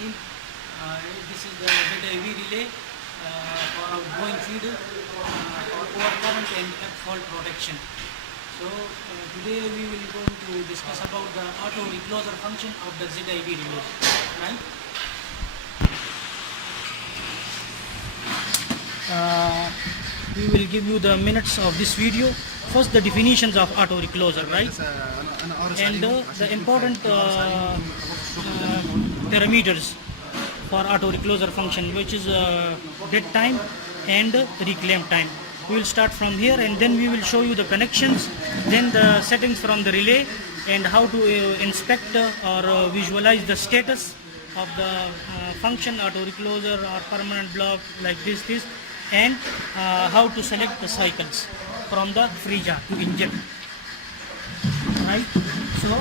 machine. This is the ZIV relay for outgoing feed for overcurrent and fault protection. So today we will going to discuss about the auto recloser function of the ZIV relay, right? We will give you the minutes of this video. First, the definitions of auto recloser, right? And the important parameters for auto recloser function, which is dead time and reclaim time. We will start from here and then we will show you the connections, then the settings from the relay and how to inspect or visualize the status of the function auto recloser or permanent block like this, and how to select the cycles from the free jar to inject, right? So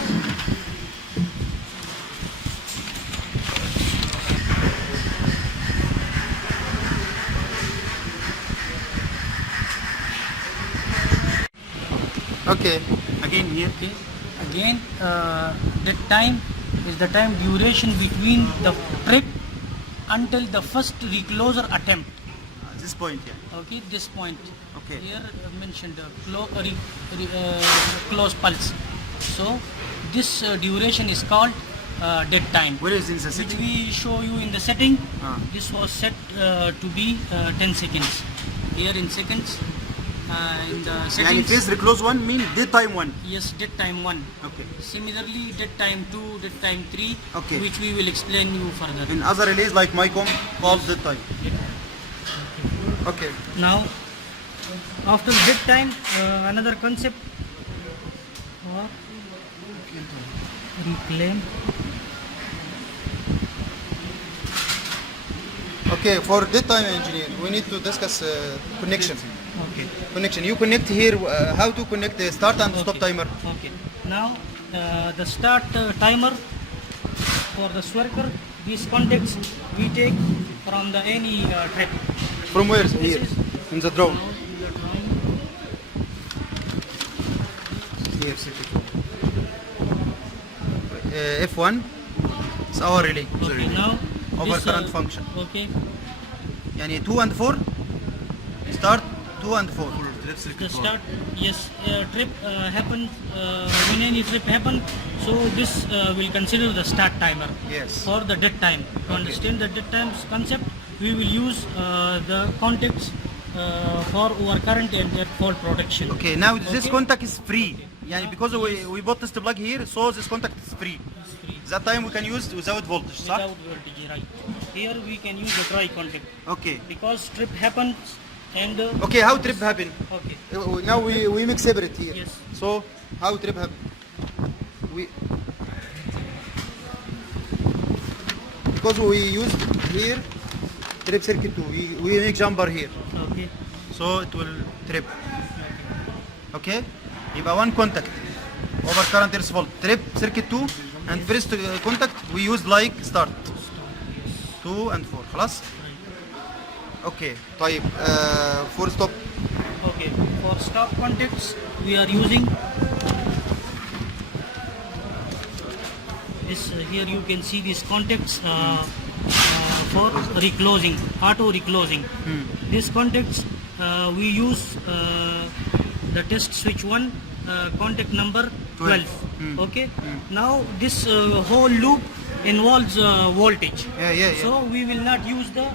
okay, again here. Okay. Again, that time is the time duration between the trip until the first recloser attempt. This point here. Okay, this point. Okay. Here mentioned close pulse. So this duration is called dead time. Where is in the Which setting? we show you in the setting. This was set to be 10 seconds. Here in seconds. In the And settings. phase reclose one mean dead time one. Yes, dead time 1. Okay. Similarly, dead time 2, dead time 3, Okay. which we will explain you further. In other relays like MyCom called dead time. Okay. Now, after dead time, another concept or reclaim. Okay, for dead time engineer, we need to discuss connection. Okay. Connection. You connect here. How to connect the start and stop timer? Okay. Now, the start timer for the swerker, these contacts we take from the any trip. From where? This Here. is In the drone. now we are drawing. Here, F1 is our relay. Okay, now Overcurrent this, function. Okay. Yani 2 and 4. Start 2 and 4. The start, yes, trip happens when any trip happens. So this will consider the start timer. Yes. For the dead time. To understand the dead times concept, we will use the contacts for overcurrent and at fault protection. Okay, now this Okay. contact is free. Yani because we bought this plug here, so this contact is free. It's free. That time we can use without voltage, صح? Without voltage, right? Here we can use the dry contact Okay. because trip happens and Okay, how trip happen? okay. Now we make separate here. Yes. So how trip happen? Because we use here trip circuit 2. We make jumper here, Okay. so it will trip. Okay. يبقى one contact over current is volt trip circuit 2 and first contact we use like start 2 and 4 خلاص. Okay. طيب for stop. Okay, for stop contacts we are using this. Here you can see these contacts for reclosing, auto reclosing. These contacts we use the test switch 1 contact number 12. Okay. Now this whole loop involves voltage. Yeah. So we will not use the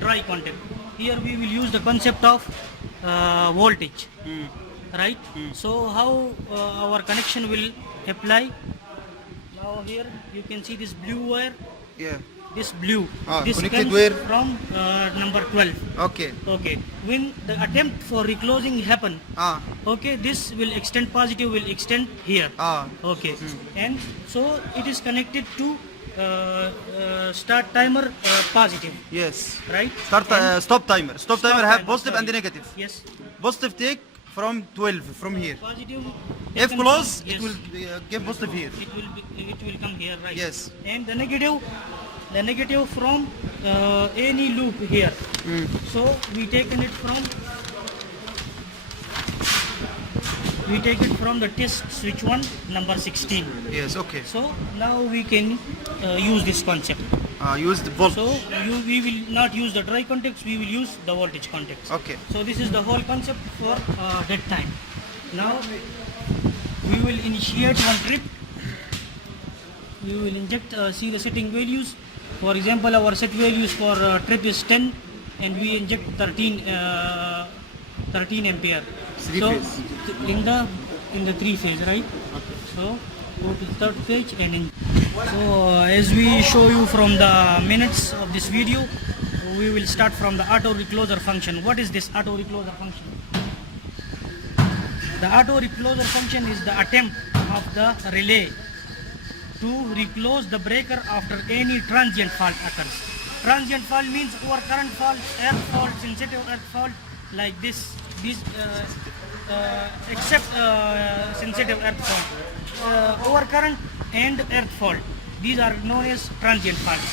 dry contact. Here we will use the concept of voltage, right? So how our connection will apply? Now here you can see this blue wire. Yeah. This blue. This connected comes where? from number 12. Okay. Okay. When the attempt for reclosing happen, okay, this will extend, positive will extend here. Okay. And so it is connected to start timer positive. Yes. Right? Stop timer. Stop timer have positive and sorry. negative. Yes. Positive take from 12 from here. Positive. If taken close, from- it will give positive here. It will come here, right? Yes. And the negative from any loop here. So we taken it from we take it from the test switch 1 number 16. Yes, okay. So now we can use this concept. Use the volt. So we will not use the dry contacts, we will use the voltage contacts. Okay. So this is the whole concept for dead time. Now we will initiate one trip. We will inject, see the setting values. For example, our set values for trip is 10 and we inject 13 ampere. Three so phase. In the three phase, right? Okay. So go to third phase and so as we show you from the minutes of this video, we will start from the auto recloser function. What is this auto recloser function? The auto recloser function is the attempt of the relay to reclose the breaker after any transient fault occurs. Transient fault means overcurrent fault, earth fault, sensitive earth fault, like this except sensitive earth fault. Overcurrent and earth fault, these are known as transient faults.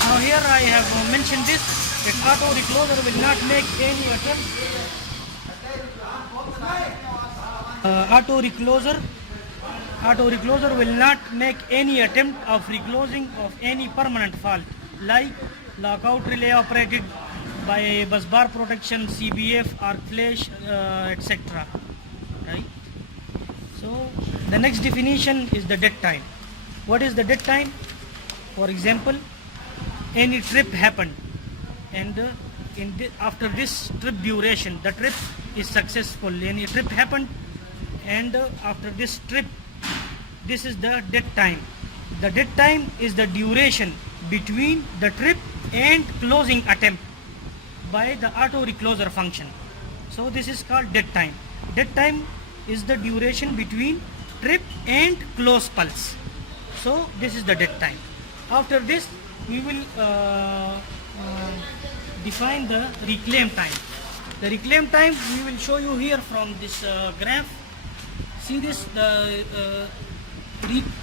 Now here I have mentioned this, that auto recloser will not make any attempt. Auto recloser will not make any attempt of reclosing of any permanent fault like lockout relay operated by bus bar protection, CBF, arc flash, etc. Right? So the next definition is the dead time. What is the dead time? For example, any trip happened and after this trip duration, the trip is successful. Any trip happened and after this trip, this is the dead time. The dead time is the duration between the trip and closing attempt by the auto recloser function. So this is called dead time. Dead time is the duration between trip and close pulse. So this is the dead time. After this, we will define the reclaim time. The reclaim time we will show you here from this graph. See this, the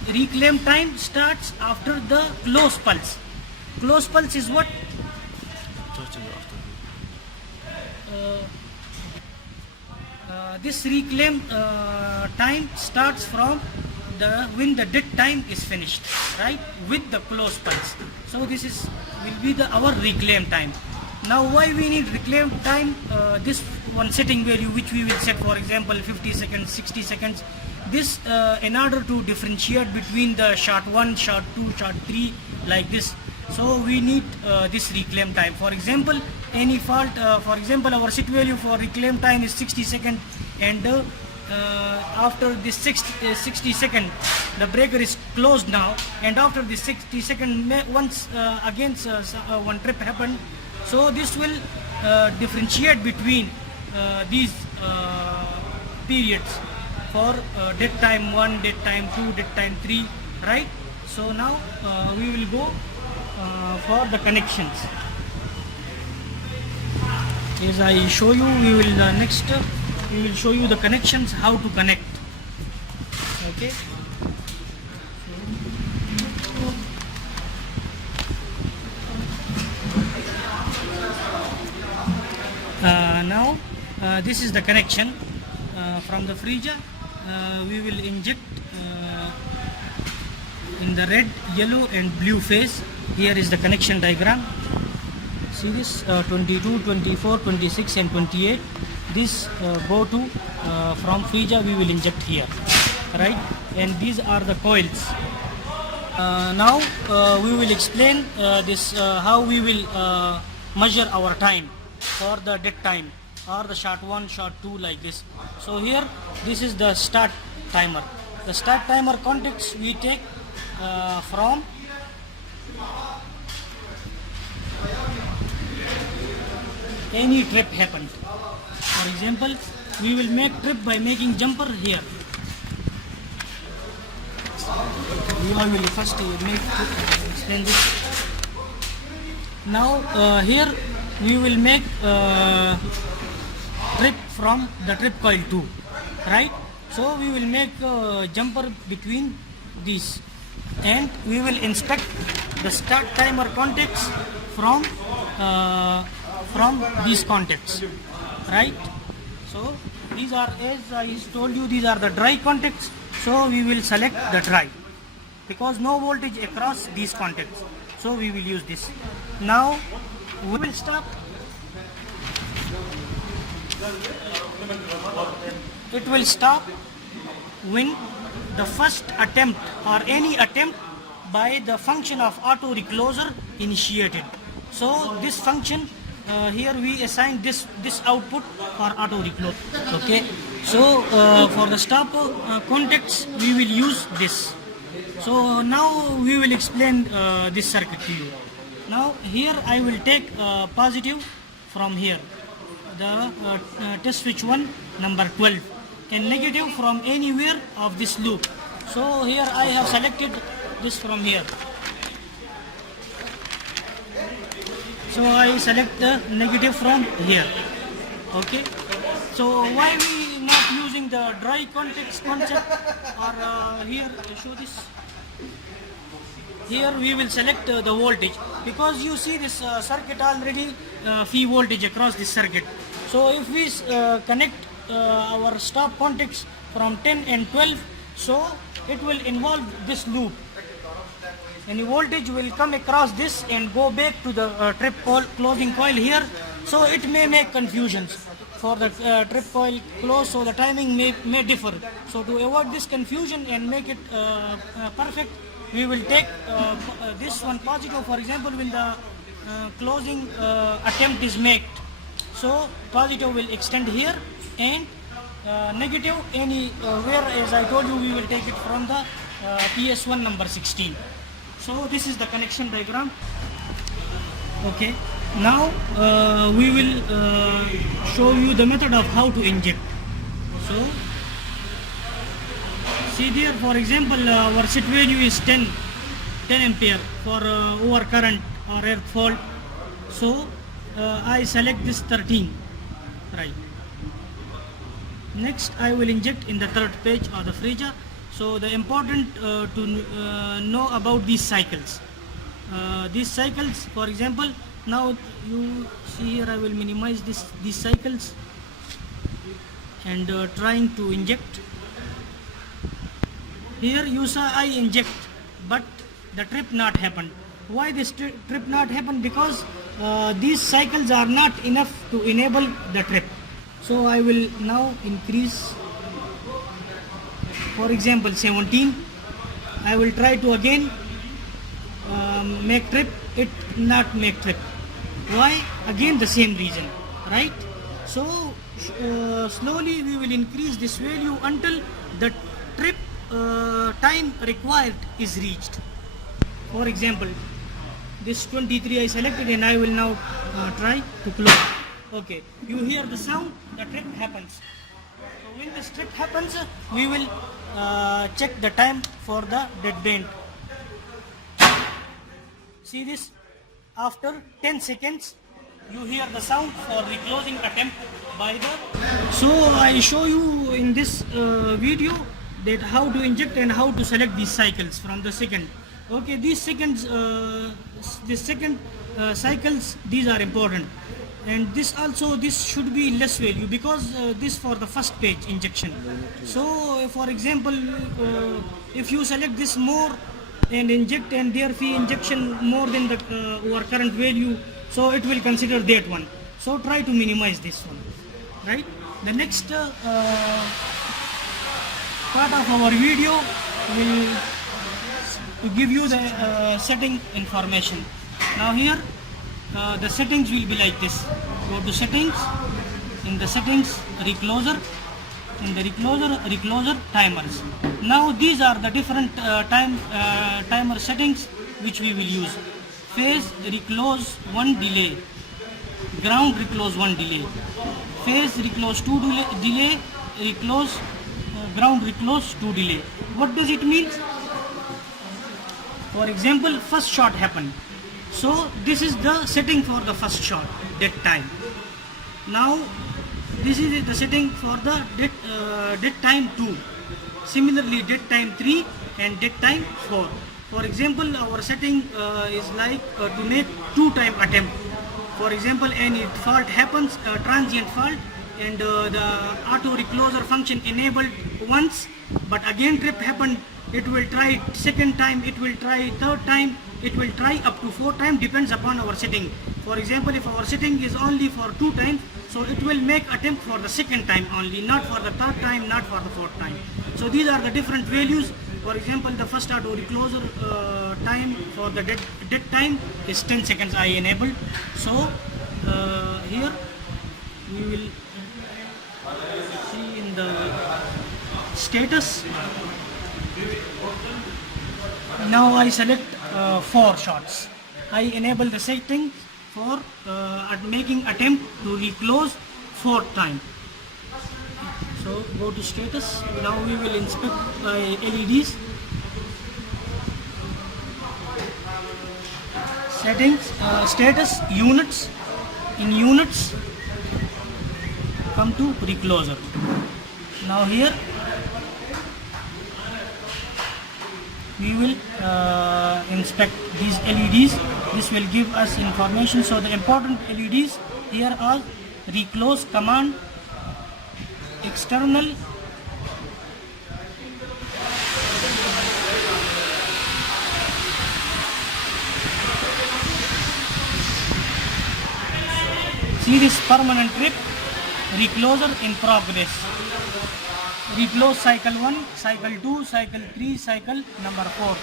reclaim time starts after the close pulse. Close pulse is what? This reclaim time starts from when the dead time is finished, right, with the close pulse. So this will be our reclaim time. Now why we need reclaim time? This one setting value which we will set, for example 50 seconds, 60 seconds. This in order to differentiate between the shot 1, shot 2, shot 3, like this. So we need this reclaim time. For example, any fault, for example our set value for reclaim time is 60 seconds, and after this 60 second the breaker is closed now, and after this 60 second once again one trip happened. So this will differentiate between these periods for dead time 1, dead time 2, dead time 3, right? So now we will go for the connections. As I show you, we will next we will show you the connections, how to connect. Okay. Now this is the connection from the freezer. We will inject in the red, yellow and blue phase. Here is the connection diagram. See this 22, 24, 26 and 28. This go to from freezer we will inject here, right? And these are the coils. Now we will explain this how we will measure our time for the dead time or the shot 1, shot 2, like this. So here this is the start timer. The start timer contacts we take from any trip happened. For example, we will make trip by making jumper here. I will first explain this. Now here we will make trip from the trip coil 2, right? So we will make a jumper between these, and we will inspect the start timer contacts from these contacts, right? So these are, as I told you, these are the dry contacts, so we will select the dry because no voltage across these contacts, so we will use this. Now we will stop. It will stop when the first attempt or any attempt by the function of auto recloser initiated. So this function here we assign this output for auto reclose. Okay, so for the stop contacts we will use this. So now we will explain this circuit to you. Now here I will take positive from here, the test switch 1 number 12, and negative from anywhere of this loop. So here I have selected this from here. So I select the negative from here. Okay. So why we not using the dry contacts concept, or here show this. Here we will select the voltage because you see this circuit already phi voltage across this circuit. So if we connect our stop contacts from 10 and 12, so it will involve this loop. Any voltage will come across this and go back to the trip closing coil here, so it may make confusions for the trip coil close, so the timing may differ. So to avoid this confusion and make it perfect, we will take this one positive, for example, when the closing attempt is made. So positive will extend here, and negative anywhere, as I told you, we will take it from the PS1 number 16. So this is the connection diagram. Okay, now we will show you the method of how to inject. So see there, for example, our set value is 10 ampere for overcurrent or earth fault. So I select this 13, right. Next I will inject in the third page of the freezer. So the important to know about these cycles. These cycles, for example, now you see here I will minimize these cycles and trying to inject. Here you saw I inject, but the trip not happened. Why this trip not happened? Because these cycles are not enough to enable the trip. So I will now increase, for example 17. I will try to again make trip, it not make trip. Why? Again the same reason, right? So slowly we will increase this value until the trip time required is reached. For example, this 23 I selected, and I will now try to close. Okay, you hear the sound, the trip happens. So when this trip happens, we will check the time for the dead band. See this, after 10 seconds you hear the sound for the closing attempt by the. So I show you in this video that how to inject and how to select these cycles from the second. Okay, these seconds, cycles, these are important, and this also, this should be less value because this for the first page injection. So for example, if you select this more and inject, and there be injection more than the our current value, so it will consider that one. So try to minimize this one, right? The next part of our video will to give you the setting information. Now here the settings will be like this. Go to settings, in the settings recloser, in the recloser timers. Now these are the different timer settings which we will use. Phase reclose 1 delay, ground reclose 1 delay, phase reclose 2 delay, reclose ground reclose 2 delay. What does it mean? For example, first shot happened, so this is the setting for the first shot, dead time. Now this is the setting for the dead time 2. Similarly, dead time 3 and dead time 4. For example, our setting is like to make 2 time attempt. For example, any fault happens, transient fault, and the auto recloser function enabled once, but again trip happened. It will try second time, it will try third time, it will try up to 4 times, depends upon our setting. For example, if our setting is only for 2 times, so it will make attempt for the second time only, not for the third time, not for the fourth time. So these are the different values. For example, the first auto recloser time for the dead time is 10 seconds I enabled. So here we will see in the status. Now I select 4 shots. I enable the setting for making attempt to reclose 4th time. So go to status. Now we will inspect LEDs. Settings, status, units. In units, come to recloser. Now here we will inspect these LEDs. This will give us information. So the important LEDs here are reclose command, external, see this permanent trip, recloser in progress, reclose cycle 1, cycle 2, cycle 3, cycle number 4.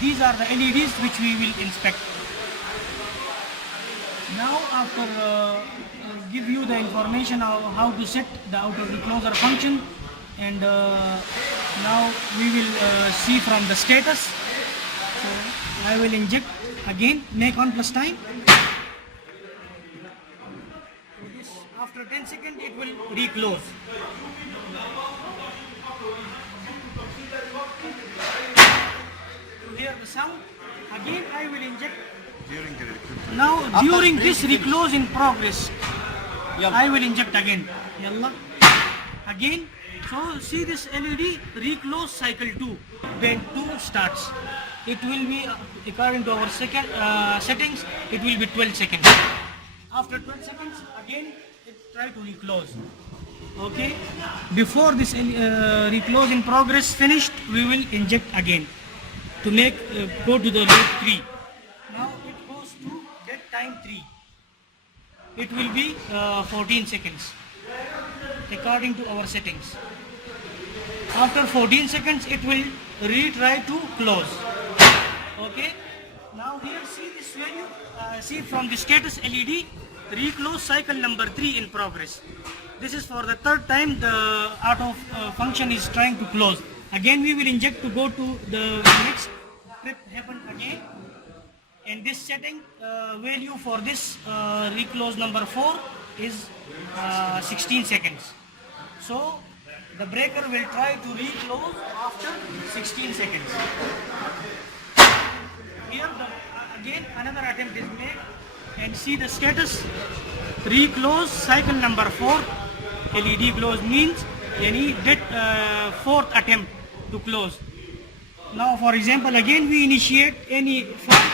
These are the LEDs which we will inspect. Now after give you the information of how to set the auto recloser function, and now we will see from the status. So I will inject again, make on plus time. After 10 seconds it will reclose. You hear the sound. Again I will inject. Now during this reclose in progress, I will inject again. Yalla. Again. So see this LED, reclose cycle 2. When 2 starts, it will be according to our second settings, it will be 12 seconds. After 12 seconds again it try to reclose. Okay. Before this reclose in progress finished, we will inject again to make go to the loop 3. Now it goes to dead time 3. It will be 14 seconds according to our settings. After 14 seconds it will retry to close. Okay. Now here see this value, see from the status LED, reclose cycle number 3 in progress. This is for the third time the auto function is trying to close. Again we will inject to go to the next trip happen again. And this setting value for this reclose number 4 is 16 seconds. So the breaker will try to reclose after 16 seconds. Here again another attempt is made, and see the status, reclose cycle number 4. LED close means any dead 4th attempt to close. Now for example again we initiate any fault.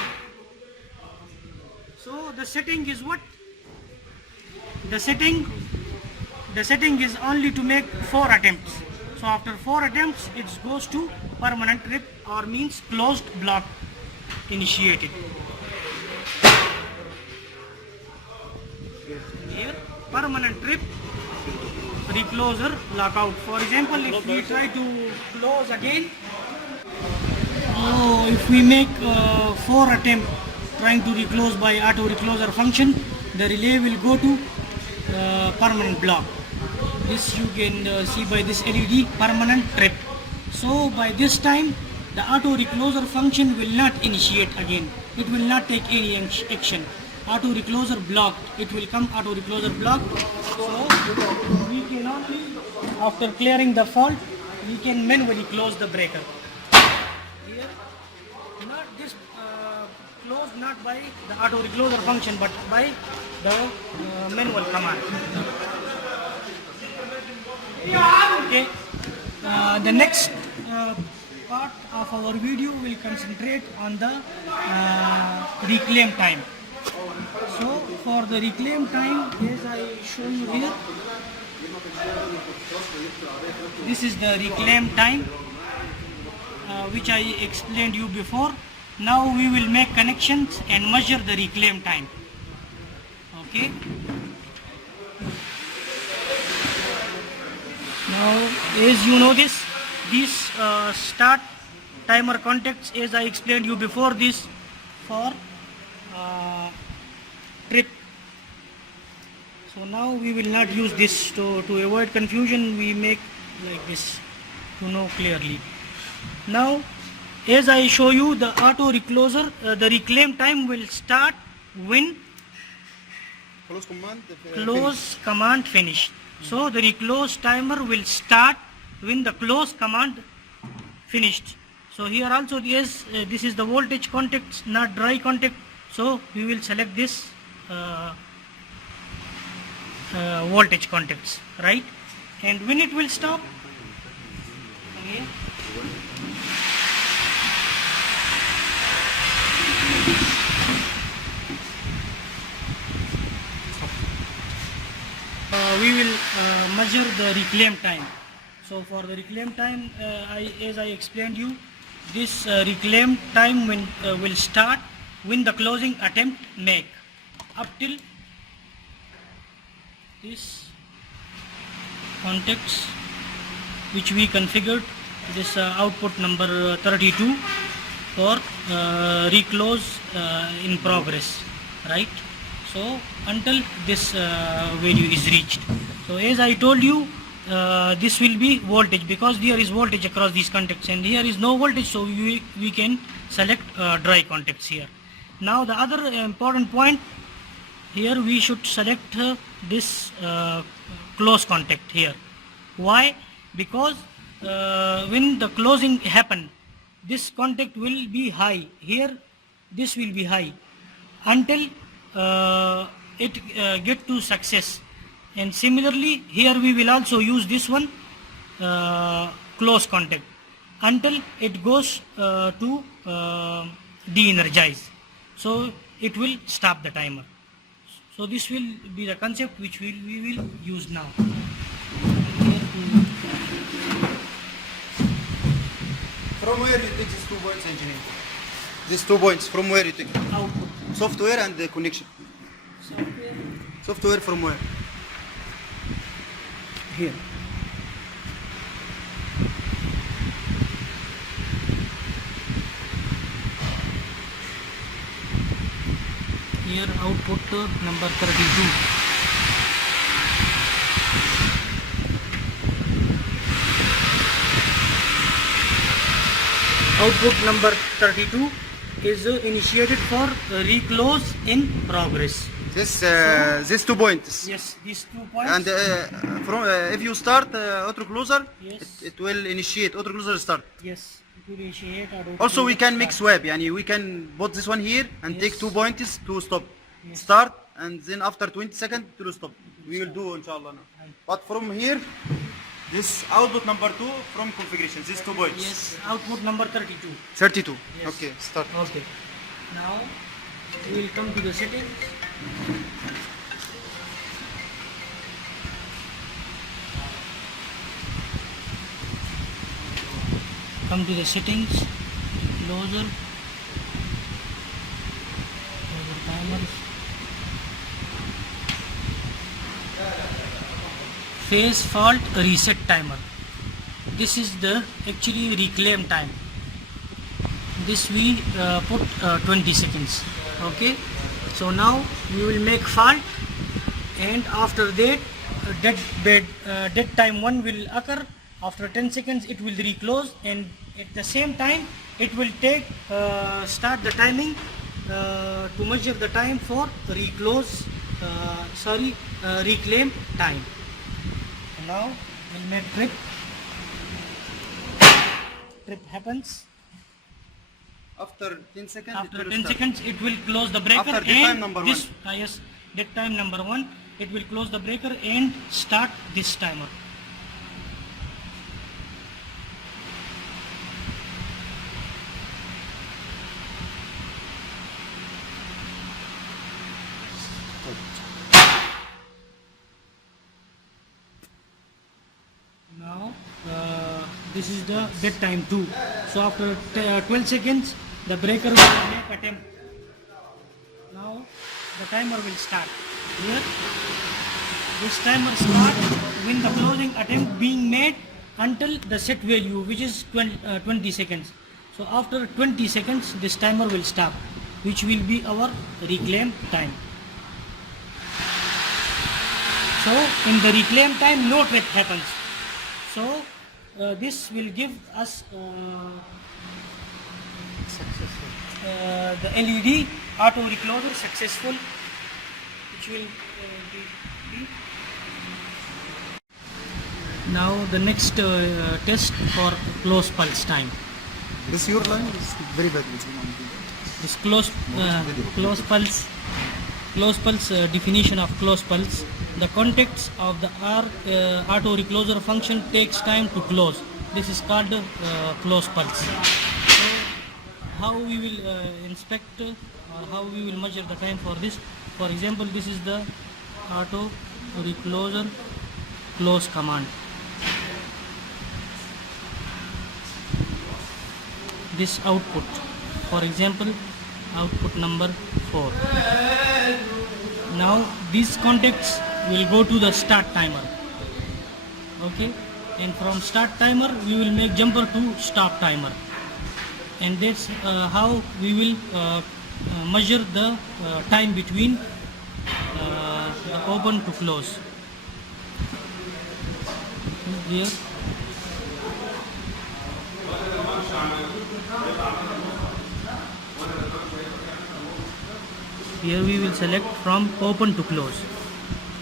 So the setting is what? The setting is only to make 4 attempts. So after 4 attempts it goes to permanent trip, or means closed block initiated. Here permanent trip, recloser lockout. For example, if we try to close again, if we make 4 attempts trying to reclose by auto recloser function, the relay will go to permanent block. This you can see by this LED, permanent trip. So by this time the auto recloser function will not initiate again. It will not take any action. Auto recloser blocked. It will come auto recloser blocked. So we can only, after clearing the fault, we can manually close the breaker. Here, not this closed not by the auto recloser function, but by the manual command. Okay. The next part of our video will concentrate on the reclaim time. So for the reclaim time, as I show you here, This is the reclaim time, which I explained you before. Now we will make connections and measure the reclaim time. Okay. Now, as you know this, these start timer contacts, as I explained you before, this for trip. So now we will not use this to avoid confusion. We make like this to know clearly. Now, as I show you the auto recloser, the reclaim time will start when close command finished. So the reclose timer will start when the close command finished. So here also, yes, this is the voltage contact, not dry contact. So we will select this voltage contacts, right? And when it will stop, okay. We will measure the reclaim time. So for the reclaim time, as I explained you, this reclaim time will start when the closing attempt make up till this contacts which we configured, this output number 32 for reclose in progress, right? So until this value is reached. So as I told you, this will be voltage, because there is voltage across these contacts, and here is no voltage, so we can select dry contacts here. Now the other important point here, we should select this close contact here. Why? Because when the closing happen, this contact will be high. Here this will be high until it get to success. And similarly here we will also use this one close contact until it goes to de-energize. So it will stop the timer. So this will be the concept which we will use now. From where you take these 2 points, engineer? These 2 points, from where you take? Output. Software and the connection. Software from where? Here. Here output number 32. Output number 32 is initiated for reclose in progress. These 2 points. Yes, these 2 points. And from if you start AUTORECLOSE, Yes. it will initiate AUTORECLOSE start. Yes, it will initiate. Also we can mix swap, yani we can put this one here and Yes. take 2 points to stop. Yes. Start, and then after 20 seconds to stop. We will do inshallah now. But from here, this output number 2 from configuration, these 2 points. Yes, output number 32. 32. Yes. Okay, start. Okay. Now we will come to the settings. Come to the settings, closer, timers, phase fault reset timer. This is the actually reclaim time. This we put 20 seconds. Okay. So now we will make fault, and after that dead time 1 will occur. After 10 seconds it will reclose, and at the same time it will take start the timing to measure the time for reclose reclaim time. So now we'll make trip happens. After 10 seconds, After it will 10 start. seconds it will close the breaker. After dead and time number this, 1. Yes, dead time number 1, it will close the breaker and start this timer. This is the dead time 2. So after 12 seconds, the breaker will make attempt. Now the timer will start. Here, this timer starts when the closing attempt being made until the set value, which is 20 seconds. So after 20 seconds, this timer will stop, which will be our reclaim time. So in the reclaim time, no trip happens. So this will give us the LED auto recloser successful, which will be. Now the next test for close pulse time. This your line is very bad. This close pulse definition of close pulse. The contacts of the auto recloser function takes time to close. This is called close pulse. So how we will inspect or how we will measure the time for this? For example, this is the auto recloser close command. This output, for example, output number 4. Now these contacts will go to the start timer. Okay, and from start timer we will make jumper to stop timer, and that's how we will measure the time between the open to close. Here here we will select from open to close,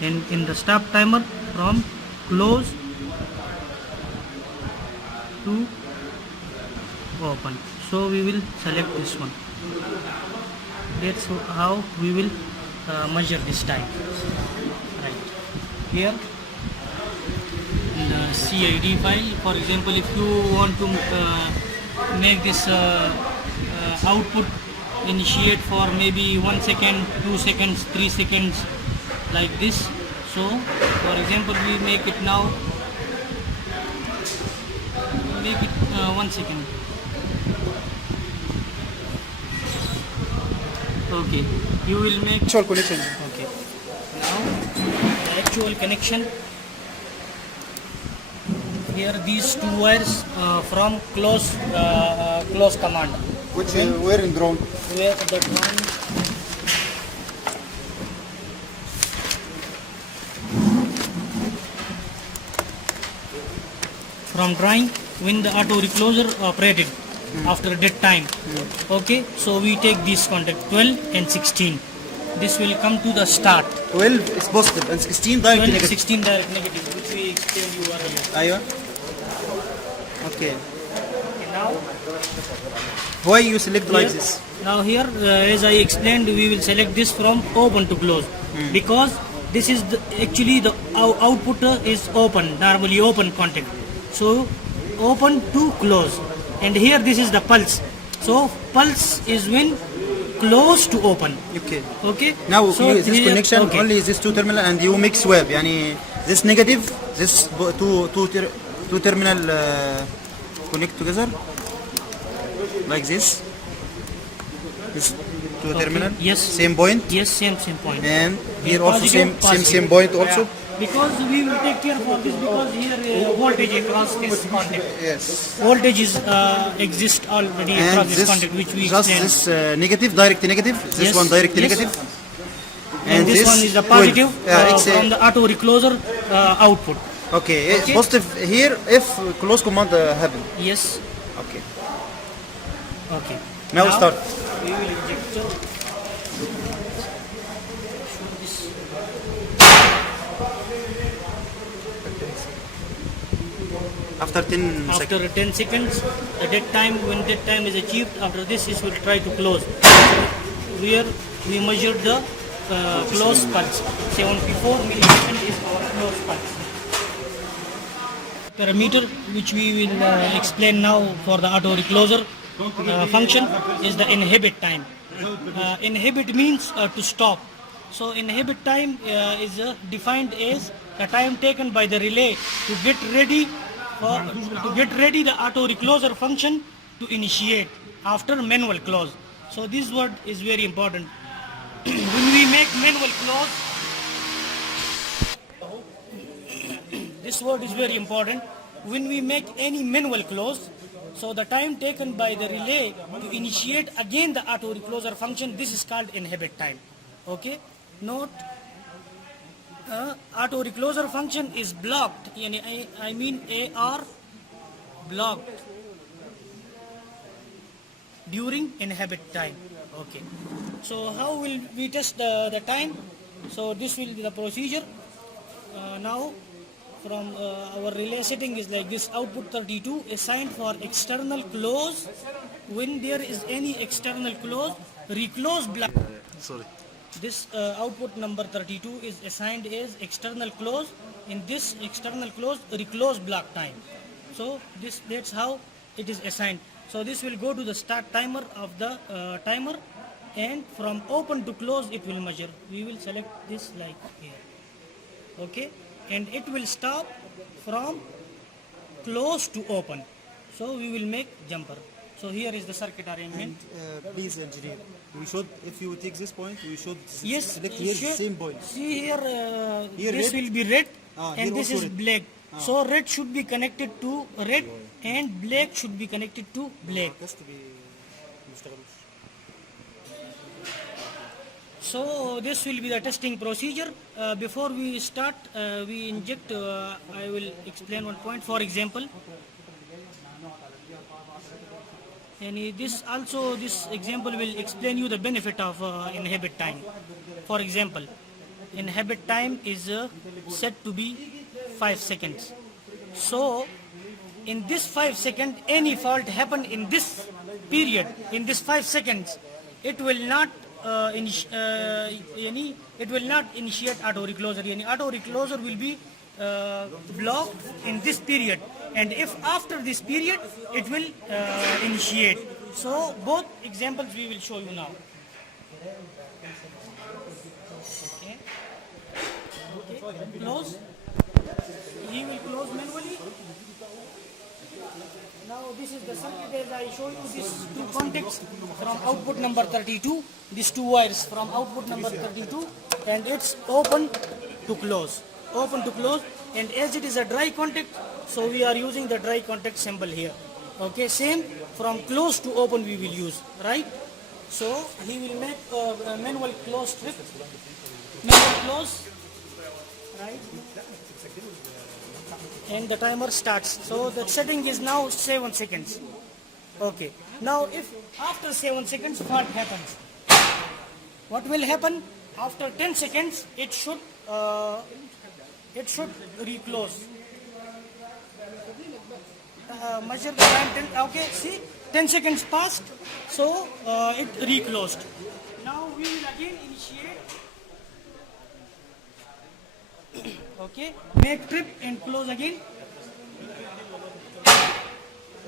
and in the stop timer from close to open. So we will select this one. That's how we will measure this time. Right here in the CID file, for example, if you want to make this output initiate for maybe 1 second, 2 seconds, 3 seconds, like this. So for example, we make it now, make it 1 second. Okay, you will make Actual connection. okay. Now the actual connection. Here these two wires from close command. Which where in drone? Where the one from drawing when the auto recloser operated after dead time. Okay, so we take this contact 12 and 16. This will come to the start. 12 is positive and 16 direct 12 negative. 16 direct negative, which we explained you earlier. Aywa. Okay. Okay, now Why you select like here- this? Now here, as I explained, we will select this from open to close, because this is actually the output is open, normally open contact. So open to close, and here this is the pulse. So pulse is when close to open. Okay. Okay. Now so you, this here- connection okay. only this two terminal and you mix web. Yani this negative, this two terminal connect together like this. This two Okay. terminal. Yes. Same point. Yes, same point. And here also Positive, same point also. Yeah. Because we will take care for this, because here voltage across this contact. Yes. Voltages exist already across And this this contact, which we just explained. this negative, direct negative. This Yes, one direct yes. negative. And this one is the 12. positive It's from the auto recloser output. okay. Okay. Positive here if close command happen. Yes. Okay. Okay. Now start. We will inject. After 10 seconds. After 10 seconds, the dead time, when dead time is achieved, after this it will try to close. Here we measured the close pulse. 74 millisecond is our close pulse. Parameter which we will explain now for the auto recloser function is the inhibit time. Inhibit means to stop. So inhibit time is defined as the time taken by the relay to get ready to get ready the auto recloser function to initiate after manual close. So this word is very important. When we make manual close, this word is very important. When we make any manual close, so the time taken by the relay to initiate again the auto recloser function, this is called inhibit time. Okay, note auto recloser function is blocked, I mean AR blocked during inhibit time. Okay, so how will we test the time? So this will be the procedure. Now from our relay setting is like this: output 32 assigned for external close. When there is any external close, reclose block. Sorry. This output number 32 is assigned as external close. In this external close, reclose block time. So that's how it is assigned. So this will go to the start timer of the timer, and from open to close it will measure. We will select this like here. Okay, and it will stop from close to open. So we will make jumper. So here is the circuit arrangement. Please, engineer, we should, if you take this point, we should Yes, select here the same point. See here, Here this red? will be red Here and this also is red. black. So red should be connected to red and black should be connected to black. Just to be مشتغلوش. So this will be the testing procedure. Before we start, we inject, I will explain one point. For example, and this example will explain you the benefit of inhibit time. For example, inhibit time is set to be 5 seconds. So in this 5 seconds, any fault happen in this period, in this 5 seconds, it will not it will not initiate auto recloser. Auto recloser will be blocked in this period, and if after this period it will initiate. So both examples we will show you now. Okay. Close. He will close manually. Now this is the circuit as I show you. These two contacts from output number 32. These two wires from output number 32, and it's open to close. Open to close, and as it is a dry contact, so we are using the dry contact symbol here. Okay, same from close to open we will use, right? So he will make a manual close strip. Manual close, right? And the timer starts. So the setting is now 7 seconds. Okay. Now if after 7 seconds fault happens, what will happen? After 10 seconds it should reclose. Measure the time 10. Okay, see, 10 seconds passed, so it reclosed. Now we will again initiate. Okay, make trip and close again.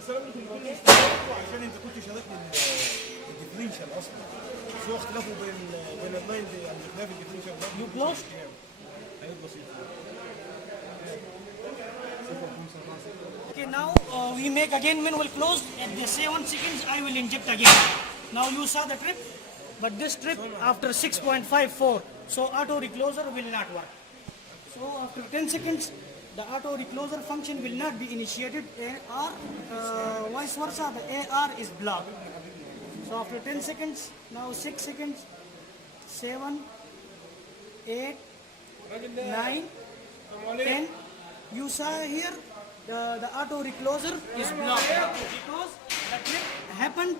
عشان انت كنت شاركني الديفرنشال اصلا شو اختلافه بين اللاين دي يعني اختلاف الديفرنشال You closed. حاجات بسيطه Okay, now we make again manual close. At the 7 seconds, I will inject again. Now you saw the trip, but this trip after 6.54, so auto recloser will not work. So after 10 seconds, the auto recloser function will not be initiated, or vice versa, the AR is blocked. So after 10 seconds, now 6 seconds, 7, 8, 9, 10. You saw here the auto recloser is blocked because the trip happened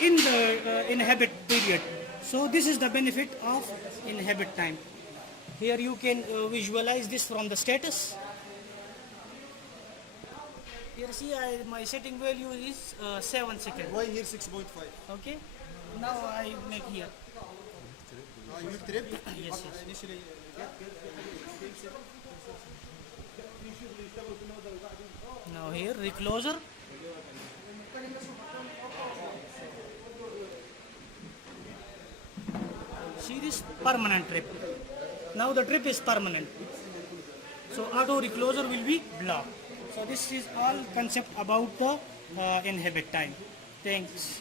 in the inhibit period. So this is the benefit of inhibit time. Here you can visualize this from the status. Here see my setting value is 7 seconds. Why here 6.5? Okay. Now I make here. You make trip? Yes, yes. Initially, Now here recloser. See this permanent trip. Now the trip is permanent. So auto recloser will be blocked. So this is all concept about the inhibit time. Thanks.